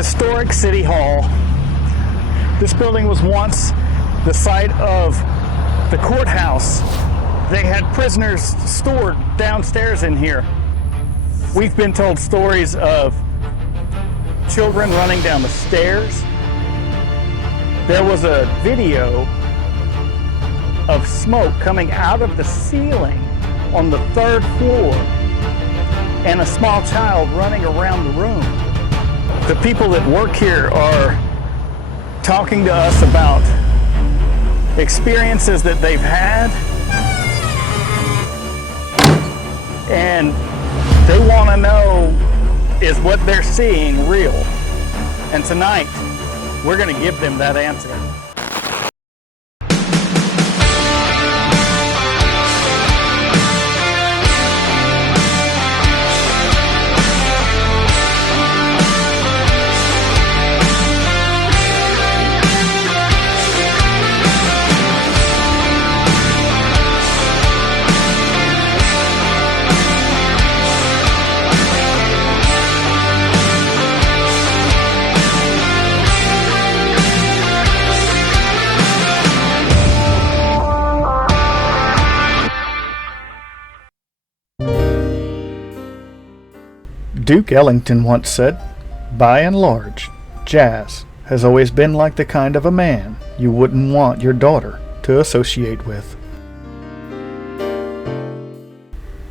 Historic City Hall. This building was once the site of the courthouse. They had prisoners stored downstairs in here. We've been told stories of children running down the stairs. There was a video of smoke coming out of the ceiling on the 3rd floor and a small child running around the room. The people that work here are talking to us about experiences that they've had, and they want to know, is what they're seeing real? And tonight, we're going to give them that answer. Duke Ellington once said, "By and large, jazz has always been like the kind of a man you wouldn't want your daughter to associate with."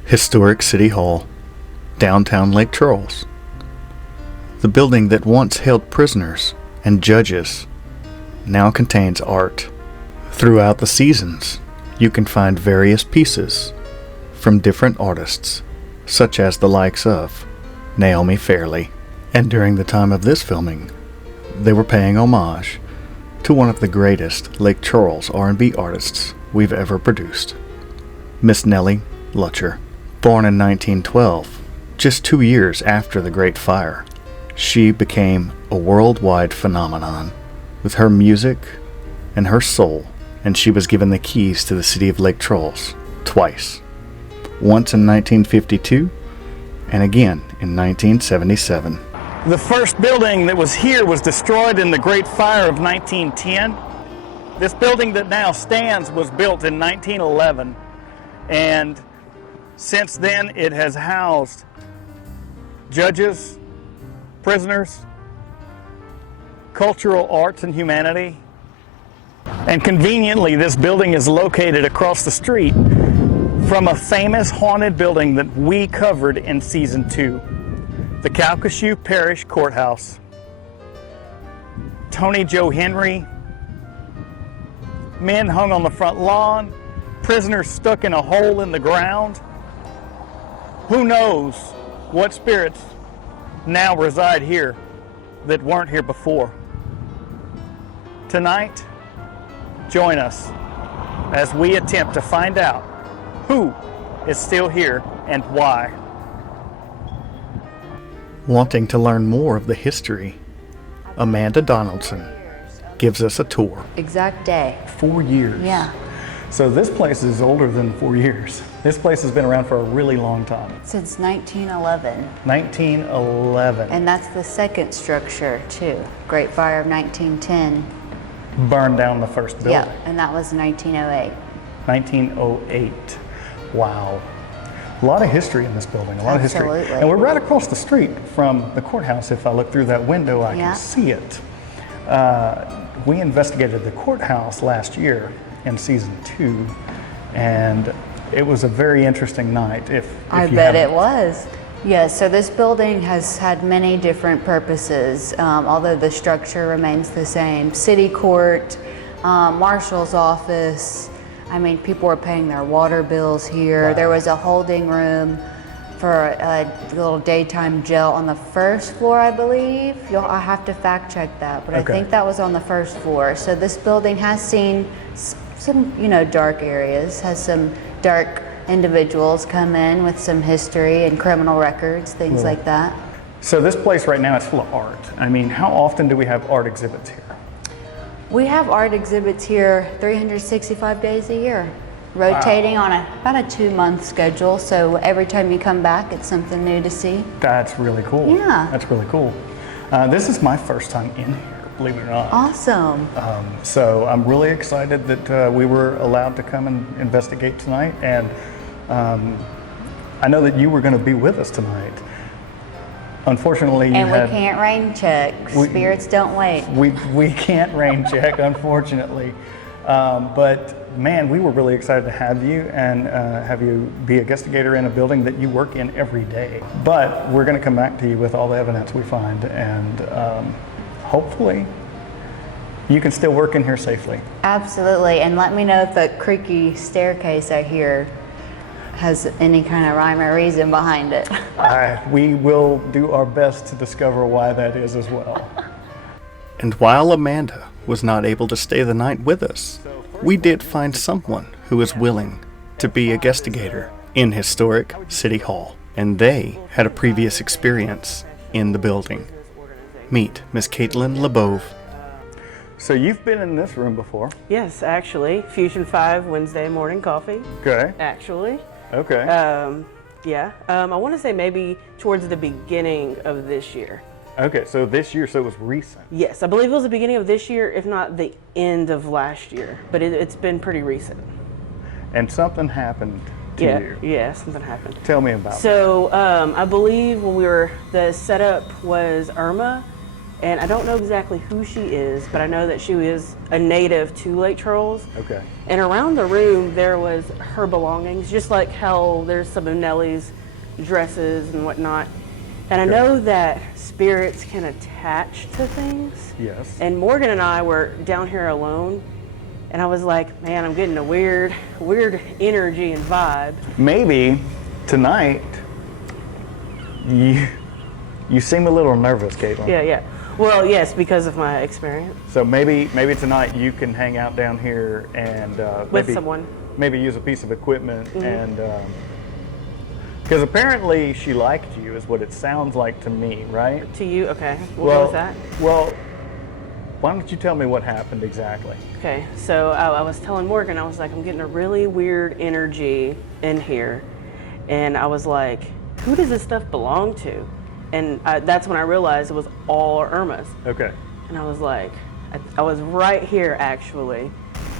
Historic City Hall, downtown Lake Charles. The building that once held prisoners and judges now contains art. Throughout the seasons, you can find various pieces from different artists, such as the likes of Naomi Fairley. And during the time of this filming, they were paying homage to one of the greatest Lake Charles R&B artists we've ever produced, Miss Nellie Lutcher. Born in 1912, just 2 years after the Great Fire, she became a worldwide phenomenon with her music and her soul, and she was given the keys to the city of Lake Charles twice. Once in 1952 and again in 1977. The first building that was here was destroyed in the Great Fire of 1910. This building that now stands was built in 1911, and since then it has housed judges, prisoners, cultural arts and humanity, and conveniently this building is located across the street from a famous haunted building that we covered in season 2, the Calcasieu Parish Courthouse. Tony Joe Henry, men hung on the front lawn, prisoners stuck in a hole in the ground. Who knows what spirits now reside here that weren't here before. Tonight, join us as we attempt to find out who is still here and why. Wanting to learn more of the history, Amanda Donaldson gives us a tour. Exact day. 4 years. Yeah. So this place is older than 4 years. This place has been around for a really long time. Since 1911. 1911. And that's the second structure too. Great Fire of 1910. Burned down the first building. Yeah, and that was 1908. 1908. Wow. A lot of history in this building, a lot of history. Absolutely. And we're right across the street from the courthouse. If I look through that window, I can see it. We investigated the courthouse last year in season 2, and it was a very interesting night. I bet it was. Yes, so this building has had many different purposes, although the structure remains the same. City court, marshal's office. I mean, people were paying their water bills here. Wow. There was a holding room for a little daytime jail on the first floor, I believe. I have to fact check that, but Okay. I think that was on the first floor. So this building has seen some, dark areas, has some dark individuals come in with some history and criminal records, things like that. So this place right now is full of art. I mean, how often do we have art exhibits here? We have art exhibits here 365 days a year, rotating on about a 2-month schedule. So every time you come back, it's something new to see. That's really cool. Yeah. That's really cool. This is my first time in here, believe it or not. Awesome. So I'm really excited that we were allowed to come and investigate tonight, and I know that you were going to be with us tonight. Unfortunately, And we can't rain check. Spirits don't wait. We can't rain check, unfortunately. But man, we were really excited to have you and have you be a Guestigator in a building that you work in every day. But we're going to come back to you with all the evidence we find, and hopefully you can still work in here safely. Absolutely. And let me know if the creaky staircase I hear has any kind of rhyme or reason behind it. We will do our best to discover why that is as well. And while Amanda was not able to stay the night with us, we did find someone who was willing to be a Guestigator in historic City Hall, and they had a previous experience in the building. Meet Miss Caitlin LeBove. So you've been in this room before? Yes, actually. Fusion 5 Wednesday morning coffee. Okay. Actually. Okay. Yeah. I want to say maybe towards the beginning of this year. Okay, so this year, so it was recent. Yes, I believe it was the beginning of this year, if not the end of last year. But it's been pretty recent. And something happened to you. Yeah, something happened. Tell me about it. So I believe when the setup was Irma, and I don't know exactly who she is, but I know that she was a native to Lake Charles. Okay. And around the room there was her belongings, just like how there's some of Nellie's dresses and whatnot. And I know that spirits can attach to things. Yes. And Morgan and I were down here alone, and I was like, man, I'm getting a weird energy and vibe. Maybe tonight you seem a little nervous, Caitlin. Yeah. Well, yes, because of my experience. So maybe tonight you can hang out down here and With someone. Maybe use a piece of equipment and because apparently she liked you is what it sounds like to me, right? To you? Okay, we'll go with that. Well, why don't you tell me what happened exactly? Okay, so I was telling Morgan, I was like, I'm getting a really weird energy in here. And I was like, who does this stuff belong to? And that's when I realized it was all Irma's. Okay. And I was like, I was right here actually.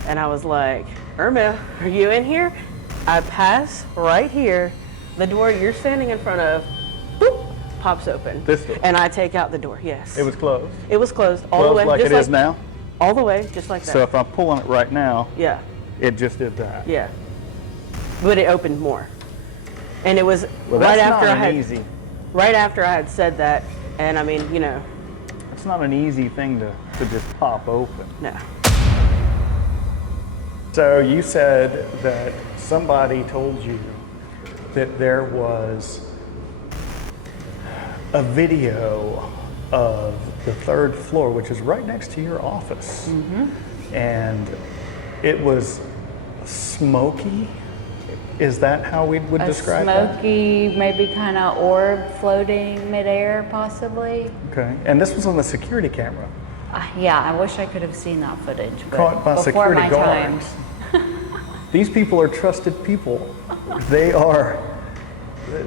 And I was like, Irma, are you in here? I pass right here. The door you're standing in front of, boop, pops open. This door? And I take out the door, yes. It was closed? It was closed all the way. Like just it is now? All the way, just like that. So if I'm pulling it right now, yeah. it just did that? Yeah. But it opened more. And it was Well, right that's after not I had easy. right after I had said that, and I mean, you know. It's not an easy thing to just pop open. No. So you said that somebody told you that there was a video of the third floor, which is right next to your office. And it was smoky. Is that how we would describe that? Smoky, maybe kind of orb floating midair, possibly. Okay. And this was on the security camera. Yeah, I wish I could have seen that footage. But Caught by before security my guards. These people are trusted people. They are,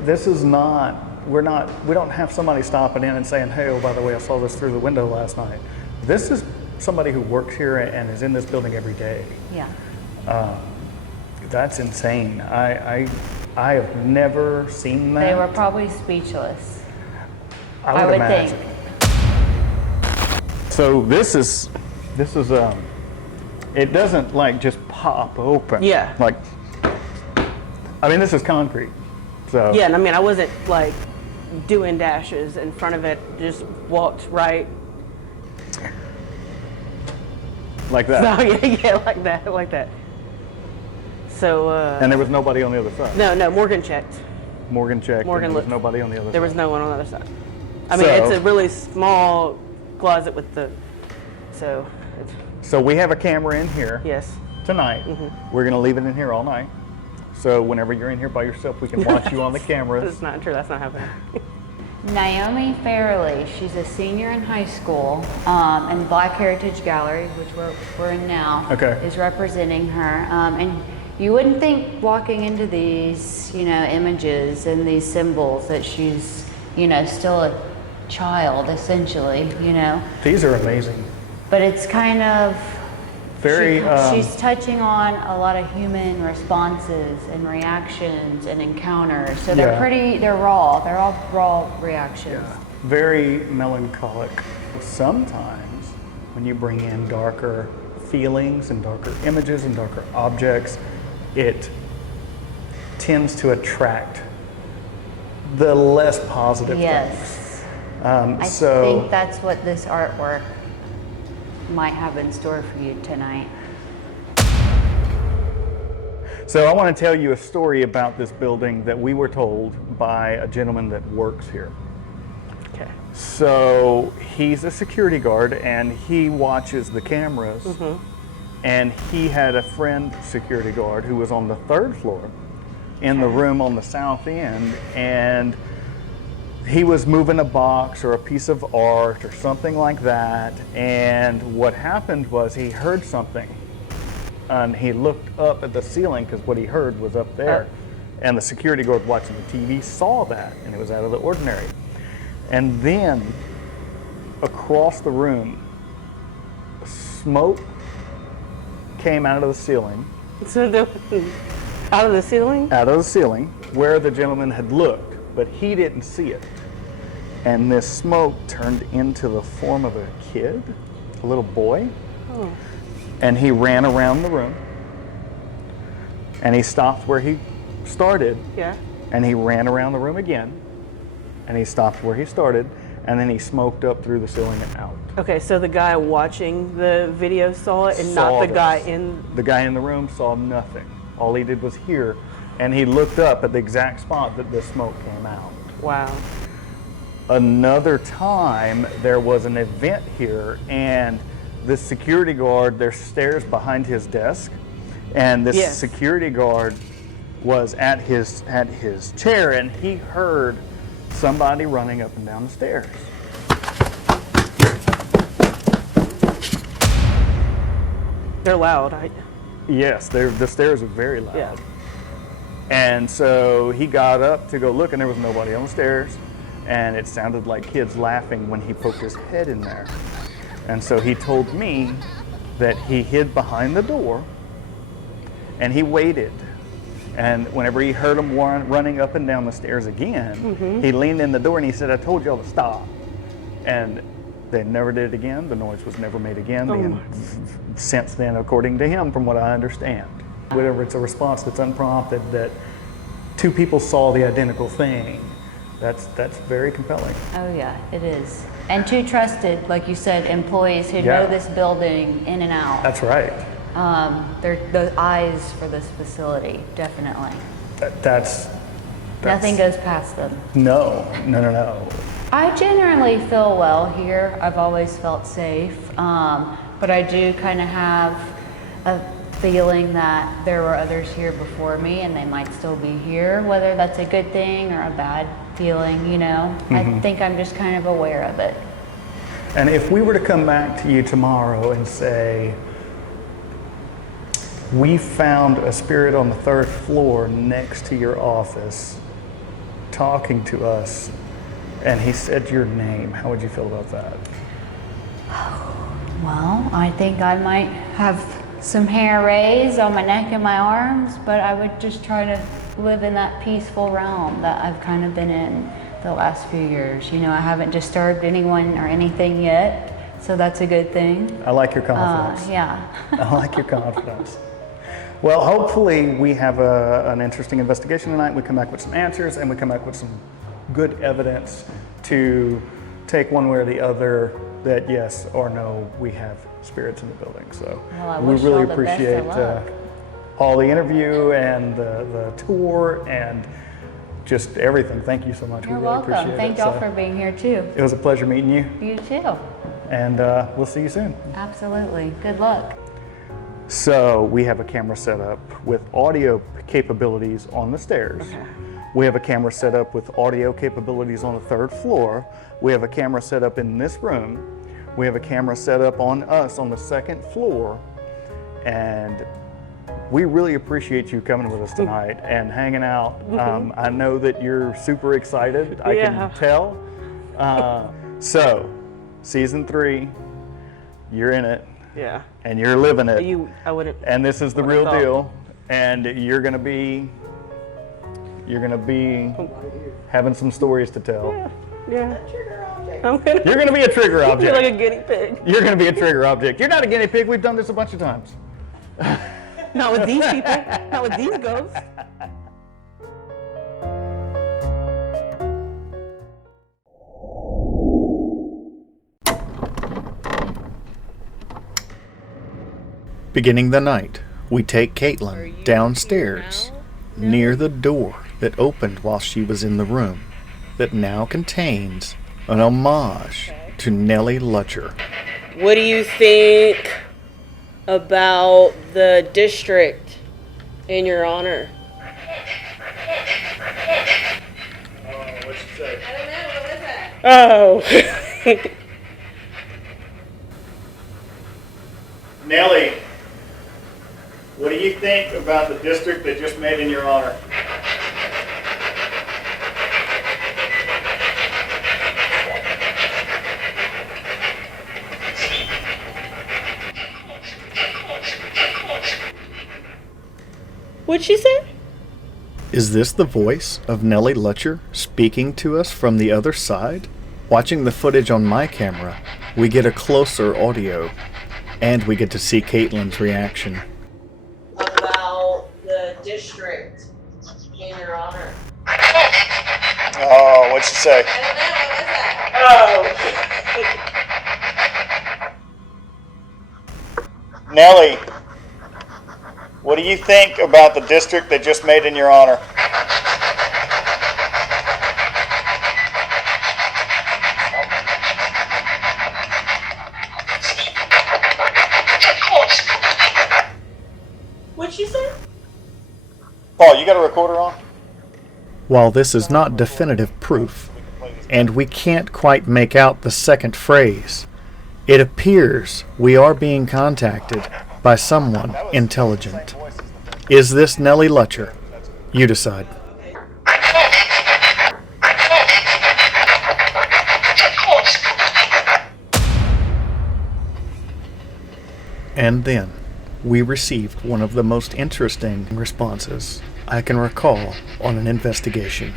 this is not, we don't have somebody stopping in and saying, hey, oh, by the way, I saw this through the window last night. This is somebody who works here and is in this building every day. Yeah. That's insane. I have never seen that. They were probably speechless. I would imagine. think. So this is it doesn't like just pop open. Yeah. Like, I mean, this is concrete. So Yeah, and I mean, I wasn't like doing dashes in front of it, just walked right. like that. No, yeah, like that. So, And there was nobody on the other side. no, Morgan checked. Morgan checked. Morgan and there was looked. nobody on the other side. There was no one on the other side. I mean, So- it's a really small closet with so, So we have a camera in here yes. tonight. We're going to leave it in here all night. So whenever you're in here by yourself, we can watch you on the cameras. That's not true, that's not happening. Naomi Fairley, she's a senior in high school, and Black Heritage Gallery, which we're in now, Okay. is representing her. And you wouldn't think walking into these, images and these symbols that she's, still a child, essentially, you know. These are amazing. But it's kind of, Very, she's touching on a lot of human responses and reactions and encounters. So they're Yeah. they're raw. They're all raw reactions. very melancholic. Sometimes when you bring in darker feelings and darker images and darker objects, it tends to attract the less positive things. Yes. I So think that's what this artwork might have in store for you tonight. So I want to tell you a story about this building that we were told by a gentleman that works here. Okay. So he's a security guard and he watches the cameras. And he had a friend security guard who was on the 3rd floor in the room on the south end, and he was moving a box or a piece of art or something like that. And what happened was he heard something. And he looked up at the ceiling because what he heard was up there. And the security guard watching the TV saw that, and it was out of the ordinary. And then across the room, smoke came out of the ceiling. So out of the ceiling? Out of the ceiling where the gentleman had looked, but he didn't see it. And this smoke turned into the form of a kid, a little boy. And he ran around the room, and he stopped where he started, Yeah. and he ran around the room again, and he stopped where he started, and then he smoked up through the ceiling and out. Okay, so the guy watching the video saw it and Saw not the this. guy in. The guy in the room saw nothing. All he did was hear, and he looked up at the exact spot that the smoke came out. Wow. Another time, there was an event here, and the security guard, there's stairs behind his desk, and this Yes. security guard was at his chair, and he heard somebody running up and down the stairs. They're loud. Yes, the stairs are very loud. Yeah. And so he got up to go look, and there was nobody on the stairs, and it sounded like kids laughing when he poked his head in there. And so he told me that he hid behind the door, and he waited. And whenever he heard them running up and down the stairs again, he leaned in the door and he said, "I told y'all to stop." And they never did it again. The noise was never made again since then, according to him, from what I understand. Whatever, it's a response that's unprompted, that two people saw the identical thing. That's very compelling. Oh yeah, it is. And two trusted, like you said, employees who Yeah. know this building in and out. That's right. They're the eyes for this facility, definitely. That's Nothing goes past them. No. I generally feel well here. I've always felt safe, but I do kind of have a feeling that there were others here before me and they might still be here, whether that's a good thing or a bad feeling, you know. I think I'm just kind of aware of it. And if we were to come back to you tomorrow and say, we found a spirit on the 3rd floor next to your office talking to us, and he said your name, how would you feel about that? Well, I think I might have some hair raised on my neck and my arms, but I would just try to live in that peaceful realm that I've kind of been in the last few years. You know, I haven't disturbed anyone or anything yet, so that's a good thing. I like your confidence. Yeah. I like your confidence. Well, hopefully we have an interesting investigation tonight. We come back with some answers, and we come back with some good evidence to take one way or the other that yes or no, we have spirits in the building. So Well, I we wish really y'all the best of appreciate luck. all the interview and the tour and just everything. Thank you so much. You're we really welcome. appreciate Thank it. y'all So for being here too. it was a pleasure meeting you, You too. and we'll see you soon. Absolutely. Good luck. So we have a camera set up with audio capabilities on the stairs. We have a camera set up with audio capabilities on the 3rd floor. We have a camera set up in this room. We have a camera set up on us on the 2nd floor. And we really appreciate you coming with us tonight and hanging out. I know that you're super excited. I Yeah. can tell. So, season 3, you're in it, Yeah. and you're living it. I wouldn't. And this is the real deal. And you're gonna be having some stories to tell. Yeah. You're gonna be a trigger You're object. like a guinea pig. You're gonna be a trigger object. You're not a guinea pig. We've done this a bunch of times. Not with these people. Not with these ghosts. Beginning the night, we take Caitlin downstairs near the door that opened while she was in the room that now contains an homage to Nellie Lutcher. What do you think about the district in your honor? What'd she say? I don't know, what was that? Oh. Nellie, what do you think about the district they just made in your honor? What'd she say? Is this the voice of Nellie Lutcher speaking to us from the other side? Watching the footage on my camera, we get a closer audio, and we get to see Caitlin's reaction. About the district in your honor. Oh, what'd she say? I don't know, what was that? Oh. Nellie, what do you think about the district they just made in your honor? What'd she say? Paul, you got a recorder on? While this is not definitive proof, and we can't quite make out the second phrase, it appears we are being contacted by someone intelligent. Is this Nellie Lutcher? You decide. And then we received one of the most interesting responses I can recall on an investigation.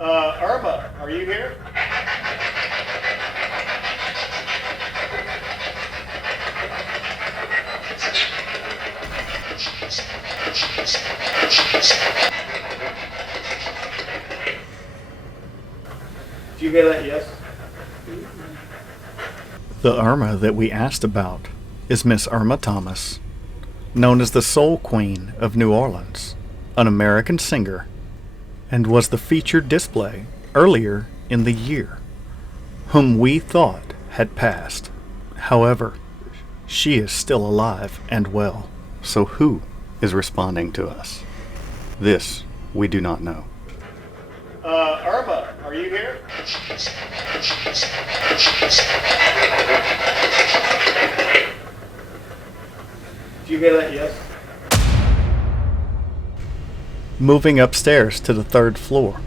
Irma, are you here? Did you hear that? Yes. The Irma that we asked about is Miss Irma Thomas, known as the Soul Queen of New Orleans, an American singer, and was the featured display earlier in the year, whom we thought had passed. However, she is still alive and well, so who is responding to us? This we do not know. Irma, are you here? Did you hear that? Yes. Moving upstairs to the 3rd floor,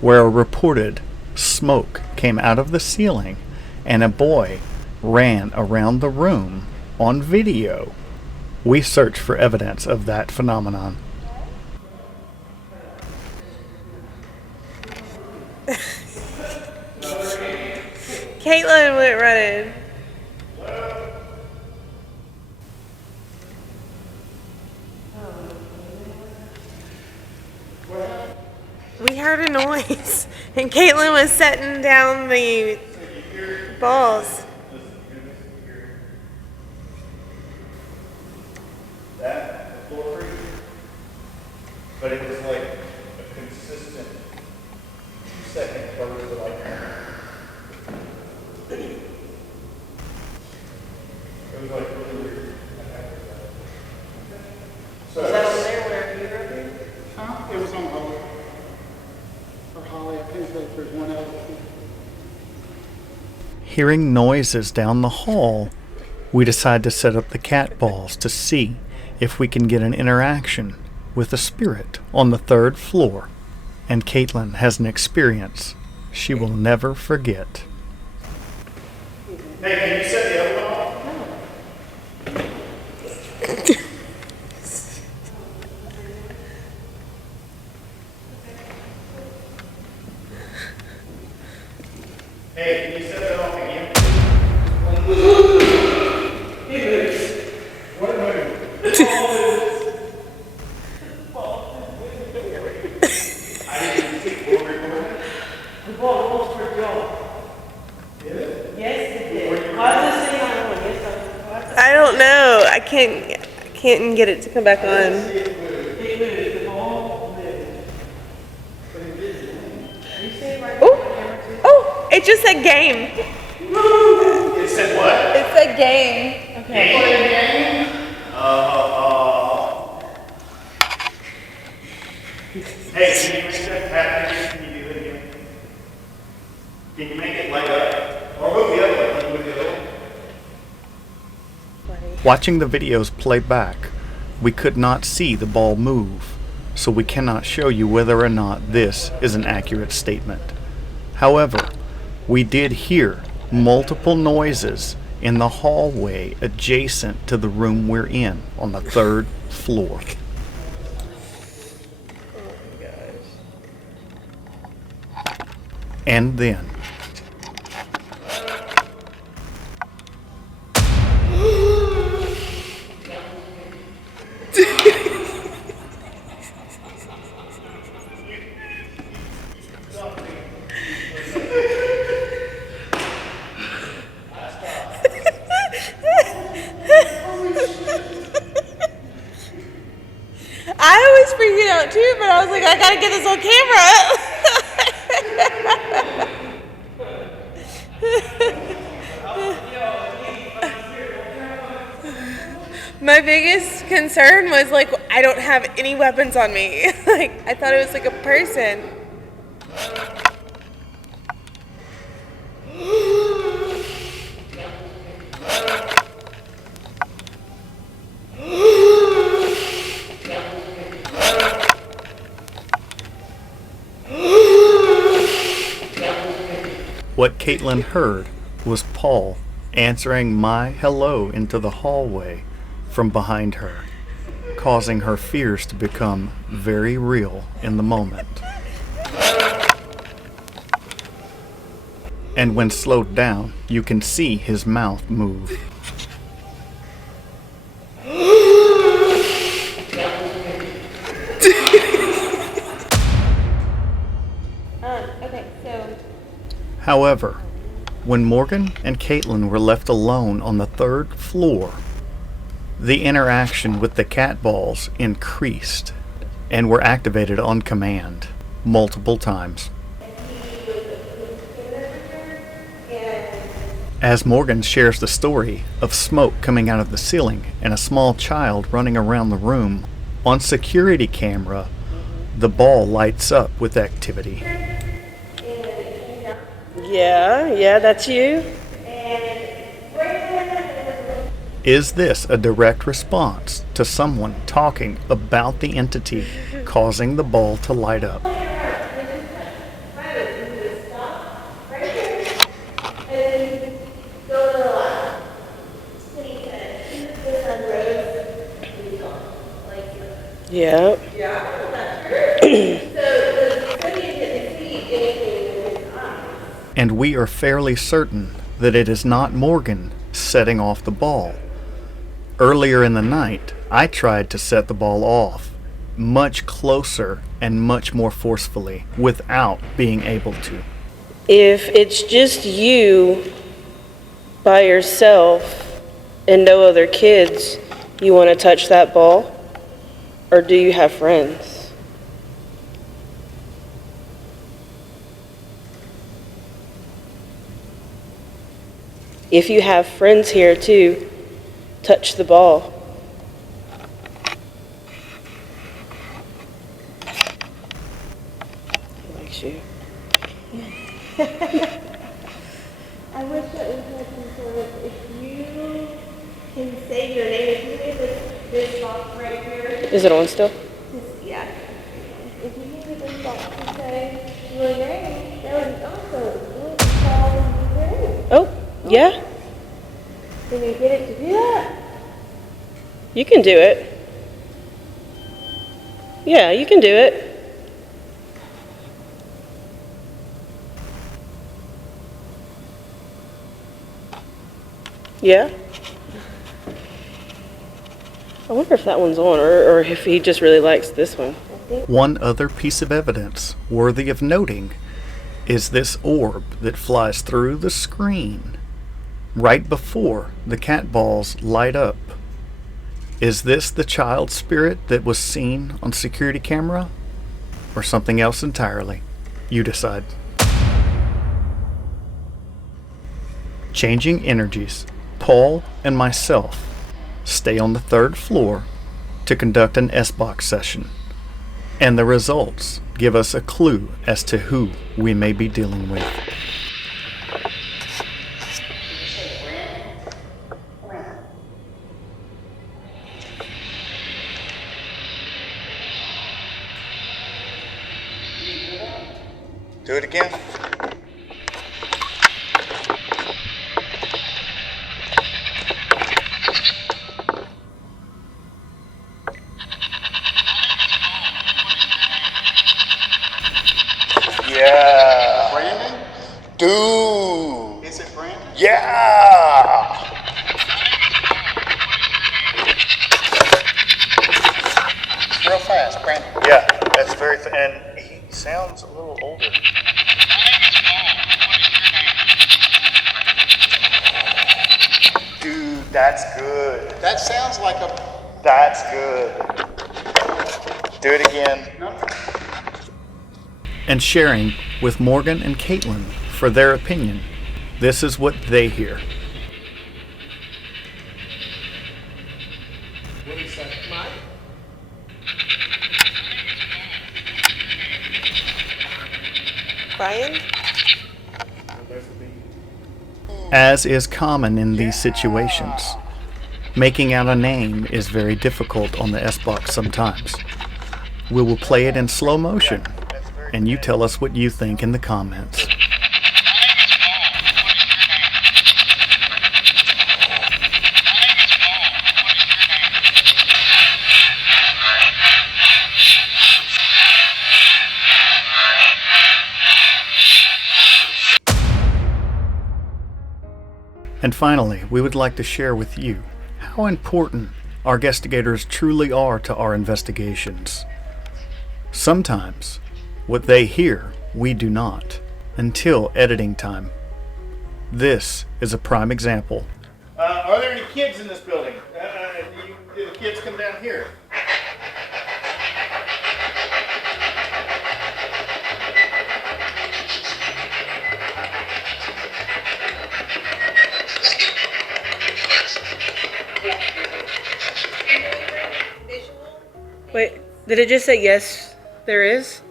where a reported smoke came out of the ceiling and a boy ran around the room on video. We search for evidence of that phenomenon. Caitlin went running. We heard a noise, and Caitlin was setting down the balls. That floor creak, but it was like a consistent 2-second burst of like. It was like really weird. So Was that over there where you were? It was on Holly. Or Holly, I think that there's one other. Hearing noises down the hall, we decide to set up the cat balls to see if we can get an interaction with a spirit on the 3rd floor And Caitlin has an experience she will never forget. Hey, can you set the other one off? Hey, can you set that off again? What move? I didn't even see full recording. The ball rolls for y'all. Yes, it did. Why is this thing on one? Yes, I don't know. I can't get it to come back on. The ball moved. Oh, it just said game. It said what? It's a game. Okay. Hey, can you make that happen? Can you do it again? Can you make it light up? Or move the other one? Can you move the other one? Watching the videos play back, we could not see the ball move, so we cannot show you whether or not this is an accurate statement. However, we did hear multiple noises in the hallway adjacent to the room we're in on the 3rd floor. And then I was freaking out too, but I was like, I gotta get this on camera. My biggest concern was like, I don't have any weapons on me. Like, I thought it was like a person. what Caitlin heard was Paul answering my hello into the hallway from behind her, causing her fears to become very real in the moment. And when slowed down, you can see his mouth move. However, when Morgan and Caitlin were left alone on the 3rd floor, the interaction with the cat balls increased and were activated on command multiple times. As Morgan shares the story of smoke coming out of the ceiling and a small child running around the room, on security camera, the ball lights up with activity. Yeah, that's you. Is this a direct response to someone talking about the entity causing the ball to light up? Yeah. And we are fairly certain that it is not Morgan setting off the ball. Earlier in the night, I tried to set the ball off, much closer and much more forcefully, without being able to. If it's just you by yourself and no other kids, you want to touch that ball? Or do you have friends? If you have friends here too, touch the ball. He likes you. I wish that we had some sort of, if you can say your name, if you made this box right here, Is it on still? yeah. If you made it box to say your name, that would also would call your name. Oh, yeah? Can you get it to do that? You can do it. Yeah, you can do it. Yeah? I wonder if that one's on, or if he just really likes this one. One other piece of evidence worthy of noting is this orb that flies through the screen right before the cat balls light up. Is this the child spirit that was seen on security camera, or something else entirely? You decide. Changing energies, Paul and myself stay on the 3rd floor to conduct an S-Box session, and the results give us a clue as to who we may be dealing with. Do it again. Yeah. Brandon? Dude. Is it Brandon? Yeah. Real fast, Brandon. Yeah, that's very, and he sounds a little older. Dude, that's good. That sounds like a. That's good. Do it again. No. And sharing with Morgan and Caitlin for their opinion. This is what they hear. What is that? Brian? As is common in these situations, making out a name is very difficult on the S-Box sometimes. We will play it in slow motion, and you tell us what you think in the comments. And finally, we would like to share with you how important our Guestigators truly are to our investigations. Sometimes, what they hear, we do not, until editing time. This is a prime example. Are there any kids in this building? Do the kids come down here? Wait, did it just say yes, there is?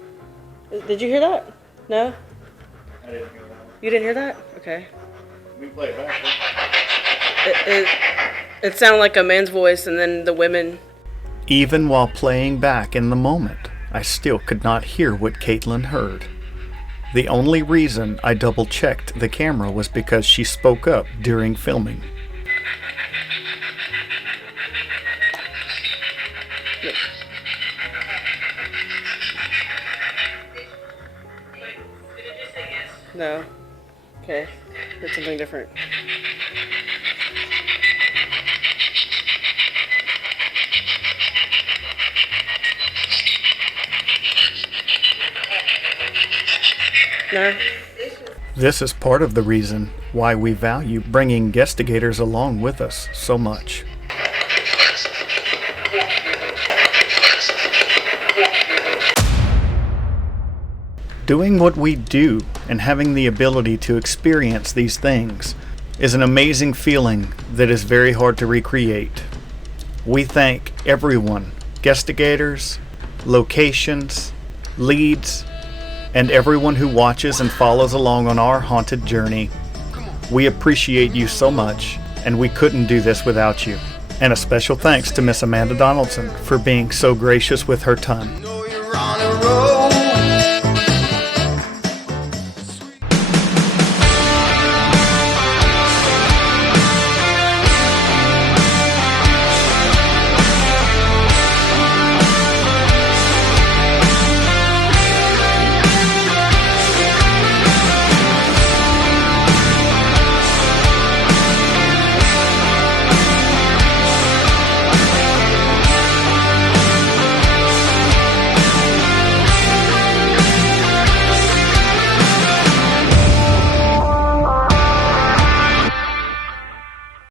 Did you hear that? No? I didn't hear that. You didn't hear that? Okay. We can play it back. It sounded like a man's voice, and then the women. Even while playing back in the moment, I still could not hear what Caitlin heard. The only reason I double-checked the camera was because she spoke up during filming. No. Okay. That's something different. No. This is part of the reason why we value bringing Guestigators along with us so much. Doing what we do and having the ability to experience these things is an amazing feeling that is very hard to recreate. We thank everyone, Guestigators, locations, leads, and everyone who watches and follows along on our haunted journey. We appreciate you so much, and we couldn't do this without you. And a special thanks to Miss Amanda Donaldson for being so gracious with her time.